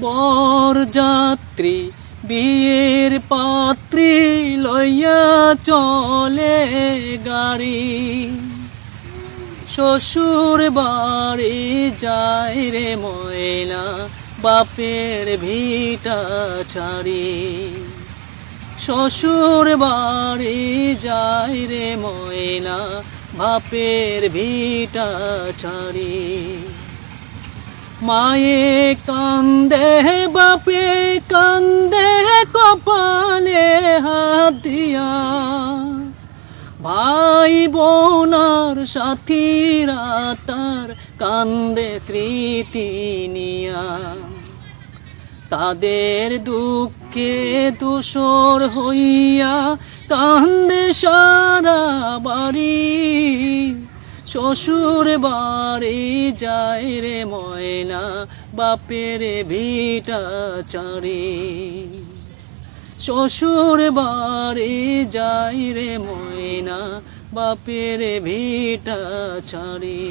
বর যাত্রী বিয়ের পাত্রী লইয়া চলে গাড়ি। শ্বশুর বাড়ি যায় রে ময়না, বাপের ভিটা ছাড়ি। শ্বশুর বাড়ি যায় রে ময়না, বাপের ভিটা ছাড়ি। মায়ে কান্দে, বাপে কান্দে, কপালে হাত দিয়া। ভাই বোনার সাথীরা তার কান্দে স্মৃতি নিয়া। তাদের দুঃখে দূষর হইয়া কান্দে সারা বাড়ি শ্বশুর বাড়ি যায় রে ময়না, বাপের ভিটা চারি। শ্বশুর বাড়ি যাই রে ময়না, বাপের ভিটা ছাড়ি